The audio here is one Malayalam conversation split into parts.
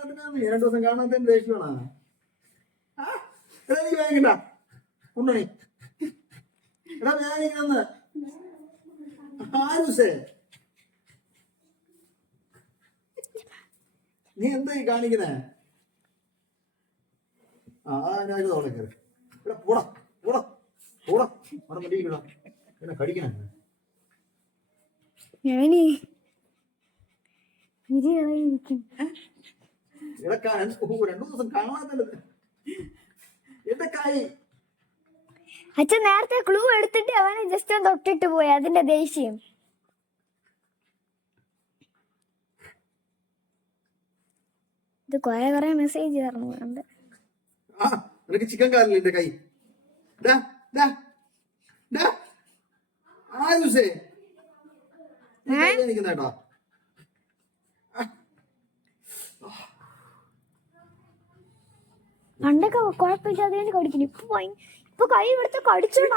2 ദിവസം കാണാത്ത ദേഷ്യമാണ്. എനിക്ക് വേഗണ്ട ഉണ്ണണി എടാ ഞാനിങ്ങനെ ആരുസേ നീ എന്തായി കാണിക്കുന്നേ? ഞാൻ തോളെ കയറി ഇവിടെ പോടാ പോടാ പോടാ അവിടെ മടിയിടാ എന്നെ കടിക്കണേ. ഇടക്കാ 2 ദിവസം കാണാത്തത് എന്റെ കായ്. അച്ഛൻ നേരത്തെ ക്ലൂ എടുത്തിട്ട് അവനെ ജസ്റ്റ് ഒന്ന് തൊട്ടിട്ട് പോയി, അതിന്റെ ദേഷ്യം. ഇത് കൊറേ മെസ്സേജ് തരുന്നുണ്ട്. നിനക്ക് ചിക്കൻ കാലില്ല എന്റെ കൈ. നിൽക്കുന്നേട്ടാ പണ്ടൊക്കെ കുഴപ്പമില്ലാതെ കടിക്കുന്നു. ഇപ്പൊ കൈ എടുത്ത് കടിച്ചോണ്ട്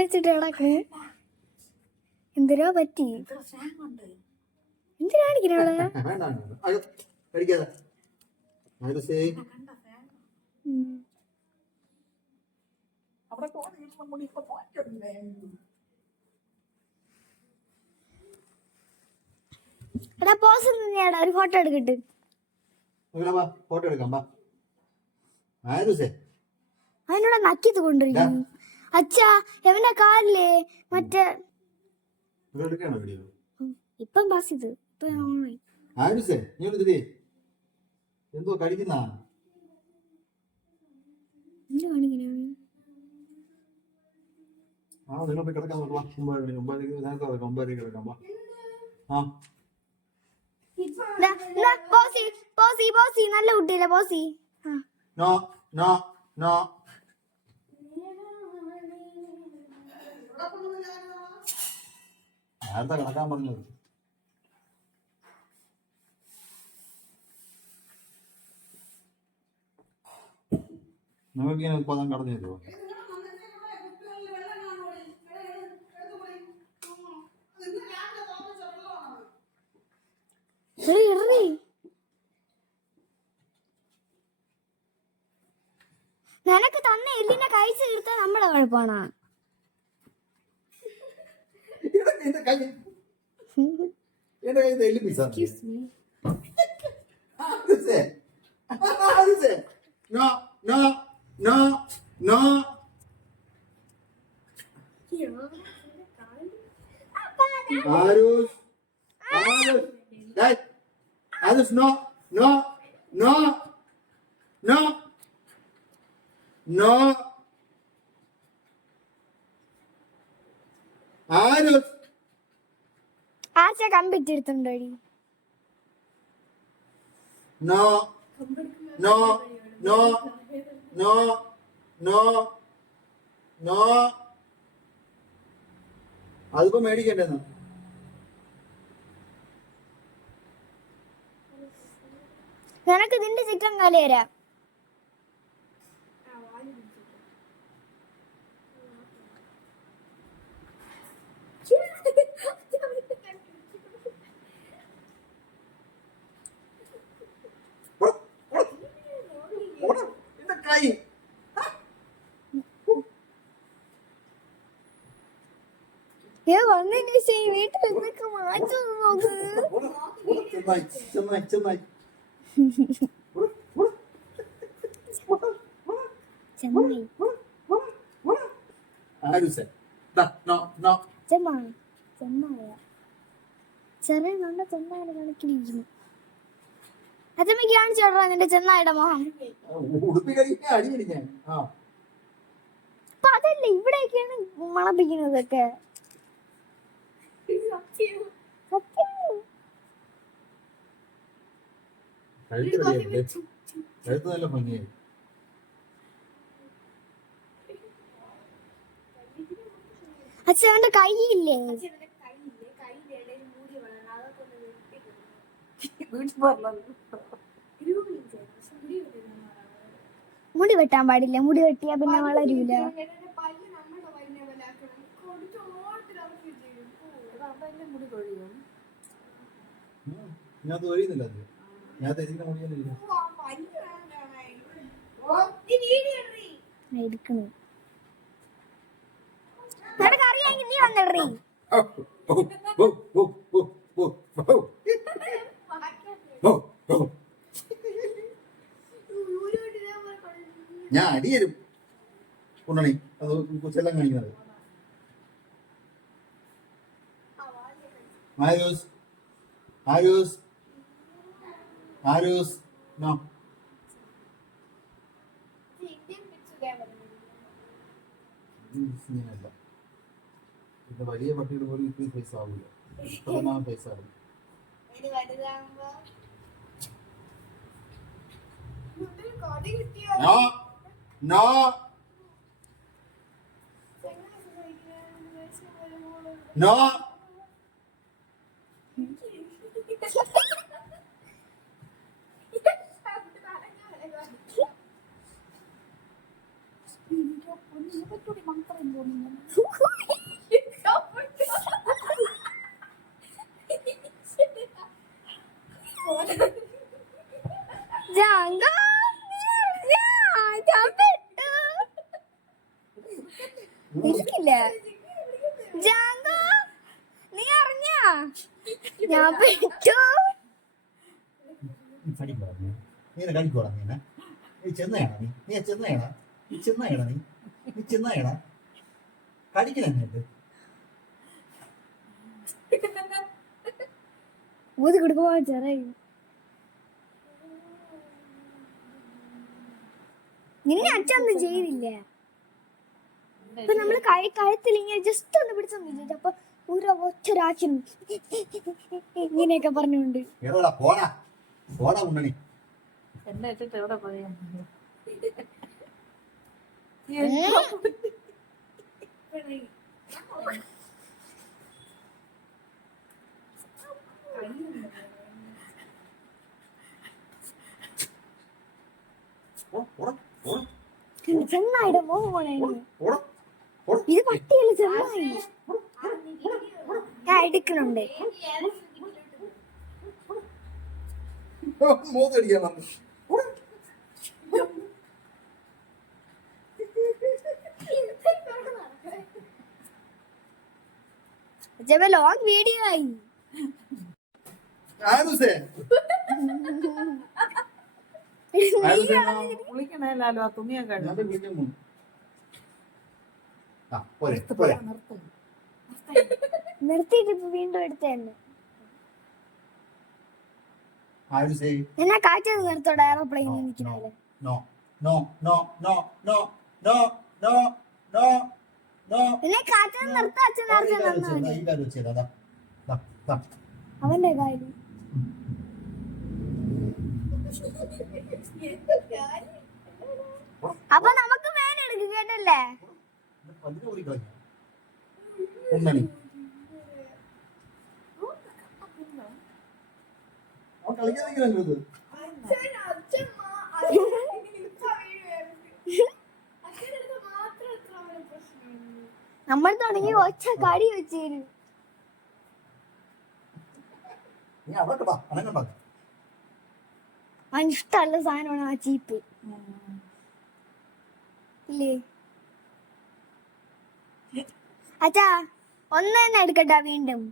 വെച്ചിട്ട് കിടക്കേ. എന്തിനാ പറ്റി? എന്തിനാണിക്കണവിടെ? എടാ പോസ് തന്നെയാടാ, ഒരു ഫോട്ടോ എടുക്കട്ടെ. ഫോട്ടോ എടുക്കാം. അതിനോട് നക്കിയത് കൊണ്ടിരിക്കുന്നു. അച്ഛാ എവന്റെ കാലില്ലേ മറ്റേ ഇപ്പം പാസ് ചെയ്ത് എന്തോ കടിക്കുന്ന നിങ്ങൾ പോയി കിടക്കാൻ നല്ല കുട്ടിയില്ല പോസി. നോ നോ നോ നേരത്തെ കിടക്കാൻ പറഞ്ഞത്. നിങ്ങൾക്ക് ഇങ്ങനെ പദം കടന്നു തരുമോ? നിനക്ക് തന്ന എല്ലിനെ കഴിച്ചു തീർത്താൽ നമ്മളെ കുഴപ്പമാണോ? എന്റെ കയ്യിൽ എല്ലി പീസാ. No, no, no, no. Arush, Arush, Dad, Arush, no, no, no, no, no. Arush. ആശ കമ്പിട്ടെടുത്തുണ്ടോടി? No, no, no, no, no, no. അതിപ്പോ മേടിക്കണ്ടെന്ന്. നിനക്ക് ഇതിന്റെ ചിക്കൻ കാലി തരാം. വന്നതിന് ശേഷം വീട്ടിൽ എന്തൊക്കെ മാറ്റം നോക്ക്. ചെറിയ നല്ല ചെന്നായ കണക്കിലിരിക്കുന്നു. അച്ഛമ്മക്ക് കാണിച്ചു വിടാ നിന്റെ ചെന്നായുടെ മോഹം. അപ്പൊ അതല്ല ഇവിടെയൊക്കെയാണ് മണപ്പിക്കുന്നതൊക്കെ. നല്ല ഭംഗിയായി. അച്ഛൻ അവന്റെ കൈയില്ലേ? മുടി വെട്ടാൻ പാടില്ല, മുടി വെട്ടിയാ പിന്നെ വളരൂല. ഞാൻ തൊഴിയുന്നില്ല അത്. ഞാൻ തെരിക്കുന്ന മുടിയൊന്നുമില്ല. എടുക്കണേ നിനക്കറിയാമെങ്കിൽ നീ വന്നിടറി. ഞാൻ അടിയരും ഉണ്ണണി അത് കൊച്ചെല്ലാം കാണിക്കുന്നത്. ആരൂസ് ആരൂസ് ആരൂസ് നോ ഇങ്ങനെയല്ല. ഇത് വലിയ പട്ടികൾ പോലും ഇത്രയും സൈസ് ആവില്ല. 30 സൈസ് ആകും. നോ നോ നോ നീ അറിഞ്ഞാ ഞാൻ പെട്ടു. നീ കടിക്കോടാ നീ ചെന്നയാണ നീ ചെന്നയാണ നീ ചെന്നയാണ നീ ചെന്നയാണ കടിക്കുന്നുണ്ട്. ഊതി കൊടുക്കുമ്പോ ചെറിയ നിന്നെ അച്ഛനൊന്നും ചെയ്തില്ല. ഇപ്പൊ നമ്മള് കഴുത്തിൽ ഇങ്ങനെ ജസ്റ്റ് ഒന്ന് പിടിച്ചൊന്നും വിചാരിച്ചു. അപ്പൊ ഒറ്റൊരാച്ചനും ഇങ്ങനെയൊക്കെ പറഞ്ഞുകൊണ്ട് എന്നെ ഇട്ടിട്ട് എവിടെ പോയി? ചെന്നായിടെ മോനെ ഇത് പട്ടിയല്ല, ചെന്നായി. ഞാൻ എടുക്കണുണ്ട്. ലോങ് വീഡിയോ ആയി. കുളിക്കണല്ലോ ആ തുണിയെ കഴിഞ്ഞു. നിർത്തിയിട്ട് വീണ്ടും എടുത്തന്നെ. എന്നാ കാഴ്ചത് നിർത്തോടെ എയർപ്ലെയിൻ നിൽക്കുന്നത്. പിന്നെ കാഴ്ചത് നിർത്താ അവന്റെ കാര്യം. അപ്പൊ നമുക്ക് മേലെടുക്കും കേട്ടല്ലേ. നമ്മൾ തുടങ്ങി ഒച്ച കടി വെച്ചേരും. അവന് ഇഷ്ടമുള്ള സാധനമാണ് ആ ചീപ്പ് ഇല്ലേ. അച്ഛാ ഒന്ന് തന്നെ എടുക്കട്ടാ വീണ്ടും.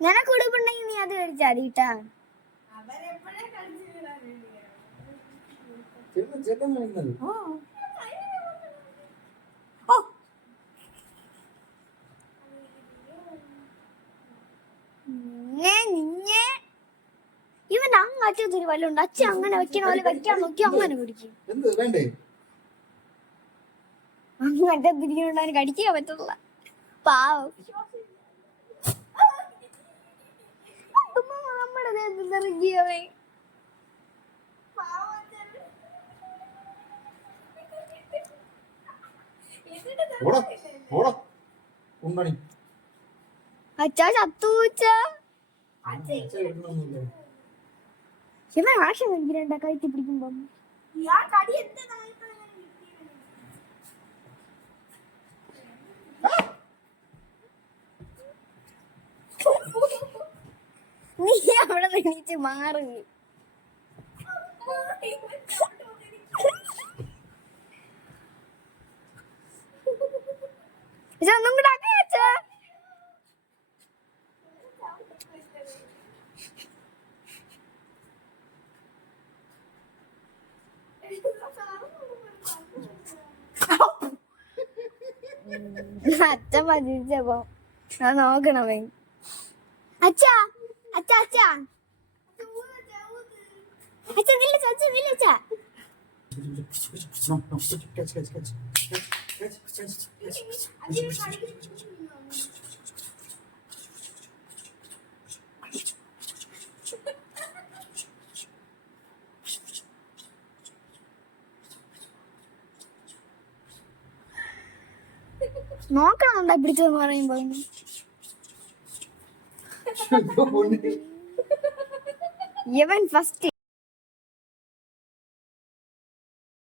നിനക്ക് ഉടുപ്പുണ്ടെങ്കിൽ നീ അത് കഴിച്ചാ മതിട്ടാ. ഇവൻ അങ്ങ് അച്ഛത്തിന് വല്ലുണ്ട്. അച്ഛൻ അങ്ങനെ വെക്കണ പോലെ വെക്കാൻ നോക്കി അങ്ങനെ പിടിക്കും. അങ്ങ് അച്ഛൻ തിരിക്കണുണ്ട്, അവന് കടിക്കാൻ പറ്റില്ല. പാവം ഇറങ്ങിയവൻ ഓടാ ഓടാ ഉണ്ണണി അച്ഛാ ചത്തൂച്ച ഇടണമൊന്നുമില്ല. ഇവൻ ആക്ഷൻ ഭയങ്കര കയറ്റി പിടിക്കുമ്പോ നീ അവിടെ എണീച്ച് മാറി ഒന്നും കൂടെ അച്ഛാ അച്ഛൻ പതിച്ചപ്പോ ഞാൻ നോക്കണമേ അച്ഛാ അച്ഛാ അച്ഛാ അച്ഛാ നില്ല അച്ഛാ നില്ല അച്ഛാ No, no, catch, catch, catch. Catch, catch, catch. നോക്കണുണ്ടാ പിടിച്ചത് പറയുമ്പോ ഇവൻ ഫസ്റ്റ്